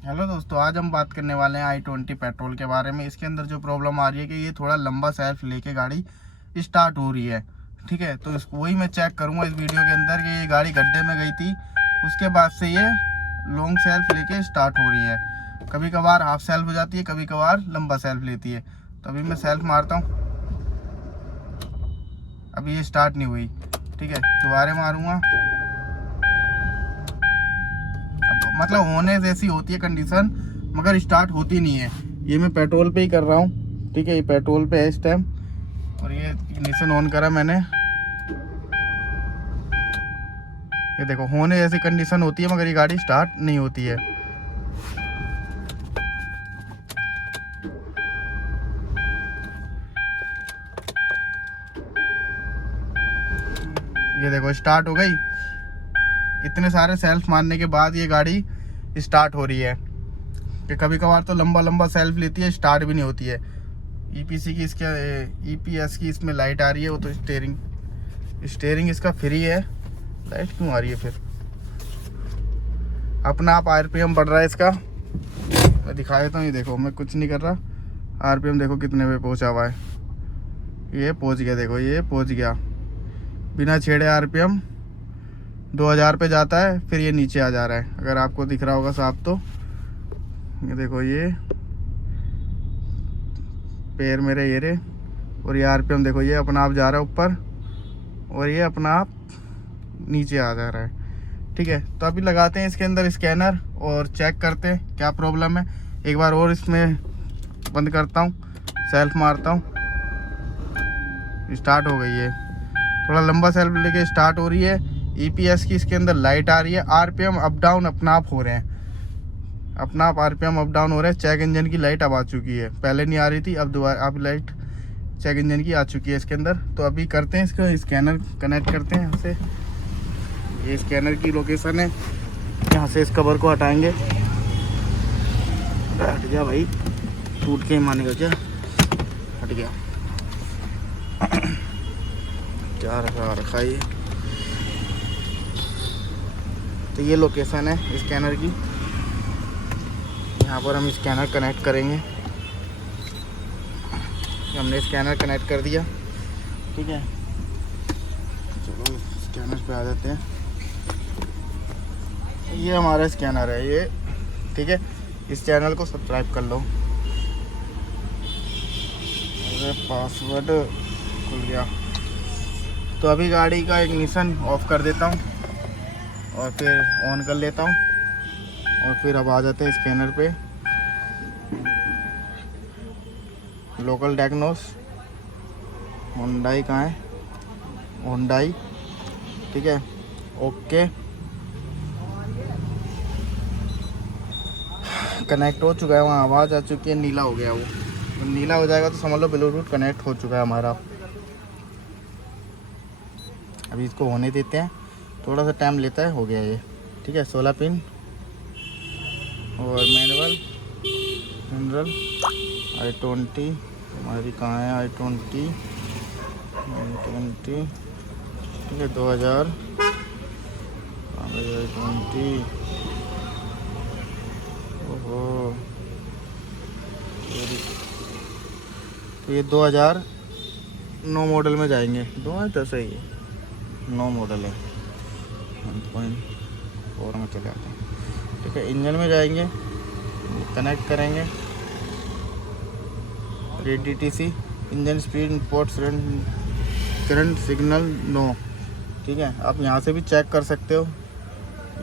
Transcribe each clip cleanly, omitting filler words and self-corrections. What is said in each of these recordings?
Hello दोस्तों, आज हम बात करने वाले हैं i20 पेट्रोल के बारे में। इसके अंदर जो प्रॉब्लम आ रही है कि ये थोड़ा लंबा सेल्फ लेके गाड़ी स्टार्ट हो रही है। ठीक है, तो इसको वही मैं चेक करूंगा इस वीडियो के अंदर कि ये गाड़ी गड्ढे में गई थी, उसके बाद से ये लॉन्ग सेल्फ लेके स्टार्ट हो रही है। कभी कभार हाफ सेल्फ हो जाती है, कभी कभार लंबा सेल्फ लेती है। तो अभी मैं सेल्फ मारता हूँ, अभी ये स्टार्ट नहीं हुई। ठीक है, दोबारा मारूंगा। मतलब होने जैसी होती है कंडीशन, मगर स्टार्ट होती नहीं है। ये मैं पेट्रोल पे ही कर रहा हूँ। ठीक है, ये पेट्रोल पे है इस टाइम, और ये इग्निशन ऑन करा मैंने। ये देखो, होने जैसी कंडीशन होती है, मगर ये गाड़ी स्टार्ट नहीं होती है। ये देखो, स्टार्ट हो गई। इतने सारे सेल्फ मारने के बाद ये गाड़ी स्टार्ट हो रही है। कि कभी कभार तो लंबा लंबा सेल्फ लेती है, स्टार्ट भी नहीं होती है। ईपीसी की इसके ईपीएस की इसमें लाइट आ रही है, वो तो स्टेयरिंग इसका फ्री है। लाइट क्यों आ रही है फिर? अपना आप आरपीएम बढ़ रहा है इसका, मैं दिखा देता हूँ। ये देखो, मैं कुछ नहीं कर रहा। आरपीएम देखो कितने पे पहुंचा हुआ है। ये पहुंच गया, देखो ये पहुंच गया बिना छेड़े। आरपीएम 2000 पे जाता है, फिर ये नीचे आ जा रहा है। अगर आपको दिख रहा होगा साफ तो ये देखो, ये पैर मेरे ये रे, और ये आरपीएम देखो, ये अपना आप जा रहा है ऊपर, और ये अपना आप नीचे आ जा रहा है। ठीक है, तो अभी लगाते हैं इसके अंदर स्कैनर और चेक करते हैं क्या प्रॉब्लम है। एक बार और इसमें बंद करता हूँ, सेल्फ मारता हूँ। स्टार्ट हो गई है, थोड़ा लंबा सेल्फ लेके स्टार्ट हो रही है। ईपीएस की इसके अंदर लाइट आ रही है। आरपीएम अप डाउन अपना आप हो रहे हैं, अपना आप आरपीएम अप डाउन हो रहे हैं। चेक इंजन की लाइट अब आ चुकी है, पहले नहीं आ रही थी, अब दोबारा अब लाइट चेक इंजन की आ चुकी है इसके अंदर। तो अभी करते हैं इसका स्कैनर कनेक्ट करते हैं यहाँ से। ये स्कैनर की लोकेशन है, यहाँ से इस कवर को हटाएंगे। हट गया भाई, टूट के ही मानेगा क्या? हट गया। क्या रखा ये? तो ये लोकेशन है स्कैनर की, यहाँ पर हम स्कैनर कनेक्ट करेंगे। हमने स्कैनर कनेक्ट कर दिया। ठीक है, चलो स्कैनर पे आ जाते हैं। ये हमारा स्कैनर है ये। ठीक है, इस चैनल को सब्सक्राइब कर लो। अरे पासवर्ड खुल गया। तो अभी गाड़ी का इग्निशन ऑफ कर देता हूँ और फिर ऑन कर लेता हूँ, और फिर अब आ जाते हैं स्कैनर पे। लोकल डायग्नोस होंडाई कहाँ है? होंडाई। ठीक है, ओके, कनेक्ट हो चुका है। वहाँ आवाज़ आ चुकी है, नीला हो गया। वो नीला हो जाएगा तो समझ लो ब्लूटूथ कनेक्ट हो चुका है हमारा। अभी इसको होने देते हैं, थोड़ा सा टाइम लेता है। हो गया ये। ठीक है, 16 पिन और मैनुअल जनरल i20 हमारी कहाँ है? i20 ठीक है, 2000 i20। ओहो, तो ये 2009 मॉडल में जाएंगे। 2010 है, ये 9 मॉडल है। 1.4 में चले आते हैं। ठीक है, इंजन में जाएंगे, कनेक्ट करेंगे। DTC engine speed import current signal no. ठीक है, आप यहाँ से भी चेक कर सकते हो।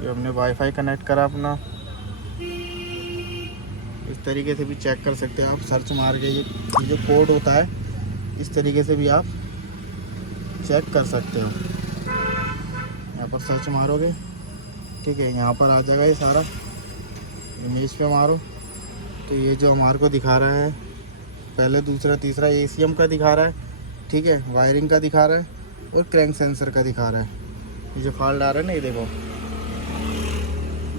ये हमने वाईफाई कनेक्ट करा अपना, इस तरीके से भी चेक कर सकते हैं आप। सर्च मार के ये जो कोड होता है, इस तरीके से भी आप चेक कर सकते हो। यहाँ पर सर्च मारोगे, ठीक है, यहाँ पर आ जाएगा ये सारा। इमेज पे मारो तो ये जो हमारे को दिखा रहा है, पहले दूसरा तीसरा ACM का दिखा रहा है। ठीक है, वायरिंग का दिखा रहा है, और क्रैंक सेंसर का दिखा रहा है। ये जो फॉल्ट आ रहा है ना, ये देखो,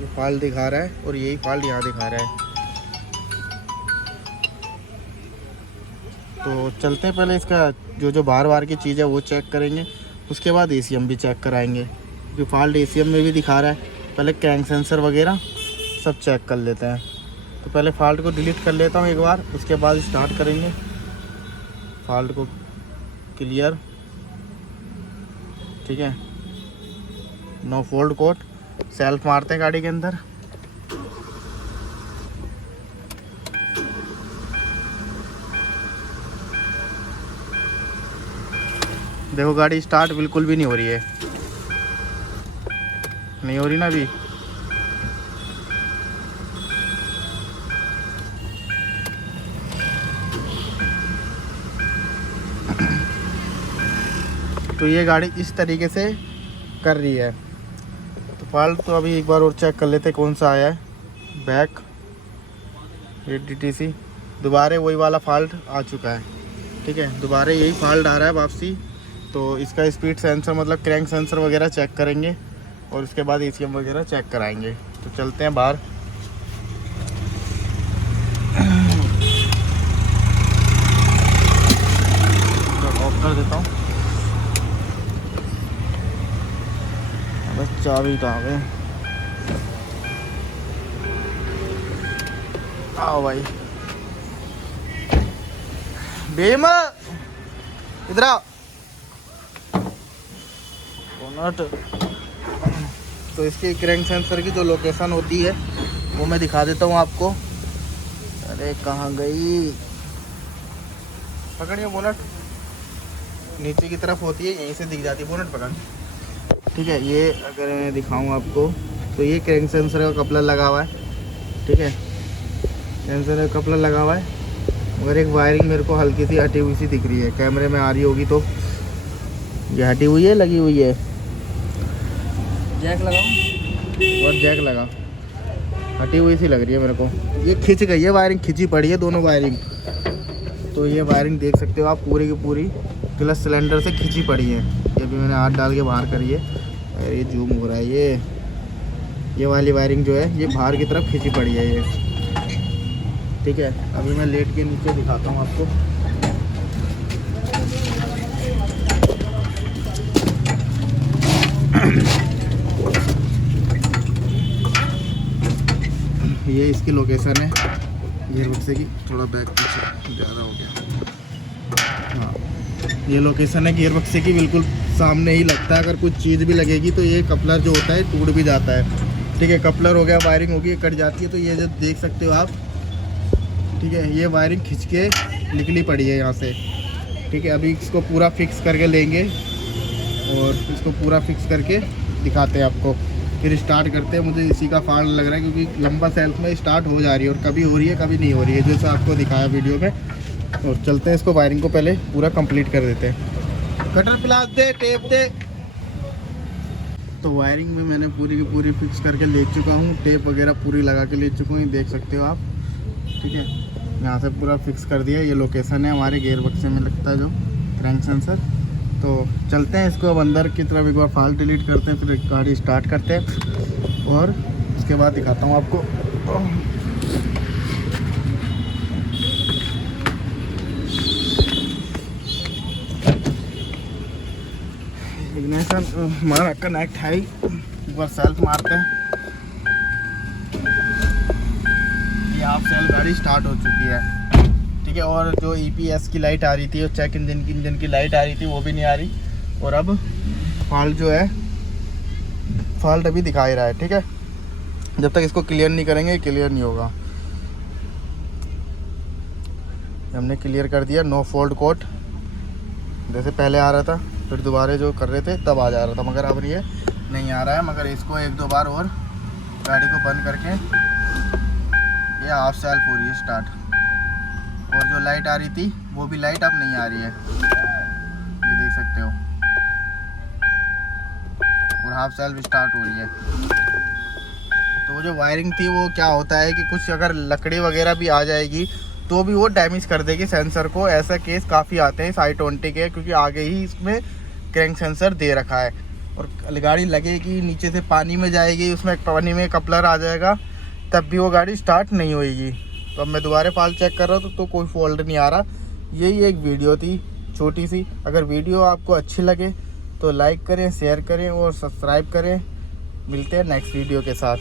ये फॉल्ट दिखा रहा है, और यही फॉल्ट यहाँ दिखा रहा है। तो चलते हैं, पहले इसका जो बार की चीज़ है वो चेक करेंगे, उसके बाद ACM भी चेक कराएंगे। जो फॉल्ट ACM में भी दिखा रहा है, पहले क्रैंक सेंसर वगैरह सब चेक कर लेते हैं। तो पहले फॉल्ट को डिलीट कर लेता हूँ एक बार, उसके बाद स्टार्ट करेंगे। फॉल्ट को क्लियर, ठीक है। नो फोल्ड कोड, सेल्फ मारते हैं गाड़ी के अंदर। देखो गाड़ी स्टार्ट बिल्कुल भी नहीं हो रही है, नहीं हो रही ना अभी। तो ये गाड़ी इस तरीके से कर रही है। तो फॉल्ट तो अभी एक बार और चेक कर लेते कौन सा आया है। बैक DTC, दोबारा वही वाला फॉल्ट आ चुका है, ठीक है। दोबारा यही फॉल्ट आ रहा है वापसी। तो इसका स्पीड सेंसर मतलब क्रैंक सेंसर वगैरह चेक करेंगे और उसके बाद ECM वगैरह चेक कराएंगे। तो चलते हैं बाहर। ऑफ कर देता हूँ। बस चाबी कहाँ गई? आओ भाई, भीम इधर आओ। तो इसकी क्रैंक सेंसर की जो लोकेशन होती है वो मैं दिखा देता हूँ आपको। अरे कहाँ गई? पकड़िए बोनट, नीचे की तरफ होती है, यहीं से दिख जाती है। बोनट पकड़, ठीक है। ये अगर मैं दिखाऊँ आपको तो ये क्रैंक सेंसर का कपलर लगा हुआ है, ठीक है। सेंसर का कपलर लगा हुआ है, मगर एक वायरिंग मेरे को हल्की सी हटी हुई सी दिख रही है। कैमरे में आ रही होगी तो ये हटी हुई है, लगी हुई है। जैक लगाऊं और जैक लगा, हटी हुई सी लग रही है मेरे को। ये खिंच गई है, वायरिंग खिंची पड़ी है दोनों वायरिंग। तो ये वायरिंग देख सकते हो आप, पूरी की पूरी क्लच सिलेंडर से खिंची पड़ी है। ये अभी मैंने हाथ डाल के बाहर करी है। अरे ये जूम हो रहा है। ये वाली वायरिंग जो है ये बाहर की तरफ खिंची पड़ी है ये, ठीक है। अभी मैं लेट के नीचे दिखाता हूँ आपको। ये इसकी लोकेशन है गियर बक्से की। थोड़ा बैक पीछे ज़्यादा हो गया। हाँ, ये लोकेशन है गियर बक्से की, बिल्कुल सामने ही लगता है। अगर कुछ चीज़ भी लगेगी तो ये कपलर जो होता है टूट भी जाता है, ठीक है। कपलर हो गया, वायरिंग होगी, कट जाती है। तो ये जो देख सकते हो आप, ठीक है, ये वायरिंग खिंच के निकली पड़ी है यहाँ से, ठीक है। अभी इसको पूरा फिक्स करके लेंगे और इसको पूरा फिक्स करके दिखाते हैं आपको, फिर स्टार्ट करते हैं। मुझे इसी का फॉल्ट लग रहा है क्योंकि लंबा सेल्फ में स्टार्ट हो जा रही है और कभी हो रही है कभी नहीं हो रही है, जैसा आपको दिखाया वीडियो में। और चलते हैं, इसको वायरिंग को पहले पूरा कंप्लीट कर देते हैं। कटर प्लास दे, टेप दे। तो वायरिंग में मैंने पूरी की पूरी फिक्स करके ले चुका हूँ, टेप वगैरह पूरी लगा के ले चुका हूँ, देख सकते हो आप, ठीक है। यहाँ से पूरा फिक्स कर दिया। ये लोकेशन है हमारे गियर बक्से में लगता है जो क्रैंक सेंसर। तो चलते हैं, इसको अब अंदर की तरफ एक बार फॉल्ट डिलीट करते हैं, फिर गाड़ी स्टार्ट करते हैं और उसके बाद दिखाता हूँ आपको। इग्निशन हमारा कनेक्ट है ही, एक बार सेल्फ मारते हैं। ये हाफ सेल गाड़ी स्टार्ट हो चुकी है, ठीक है। और जो EPS की लाइट आ रही थी और चेक इंजन की लाइट आ रही थी वो भी नहीं आ रही। और अब फॉल्ट जो है, फॉल्ट अभी दिखा ही रहा है, ठीक है। जब तक इसको क्लियर नहीं करेंगे क्लियर नहीं होगा। हमने क्लियर कर दिया। नो फोल्ड कोड जैसे पहले आ रहा था, फिर दोबारा जो कर रहे थे तब आ जा रहा था, मगर अब ये नहीं आ रहा है। मगर इसको एक दो बार और गाड़ी को बंद करके ये हाफ सेल्फ हो रही है स्टार्ट। और जो लाइट आ रही थी वो भी लाइट अब नहीं आ रही है, ये देख सकते हो। और हाफ सेल्फ स्टार्ट हो रही है। तो वो जो वायरिंग थी वो क्या होता है कि कुछ अगर लकड़ी वगैरह भी आ जाएगी तो भी वो डैमेज कर देगी सेंसर को। ऐसा केस काफ़ी आते हैं इस i20 के, क्योंकि आगे ही इसमें क्रैंक सेंसर दे रखा है। और गाड़ी लगेगी, नीचे से पानी में जाएगी, उसमें पानी में कपलर आ जाएगा, तब भी वो गाड़ी स्टार्ट नहीं होएगी। तो अब मैं दोबारा फॉल्ट चेक कर रहा हूँ तो कोई फॉल्ट नहीं आ रहा। यही एक वीडियो थी छोटी सी। अगर वीडियो आपको अच्छी लगे तो लाइक करें, शेयर करें और सब्सक्राइब करें। मिलते हैं नेक्स्ट वीडियो के साथ।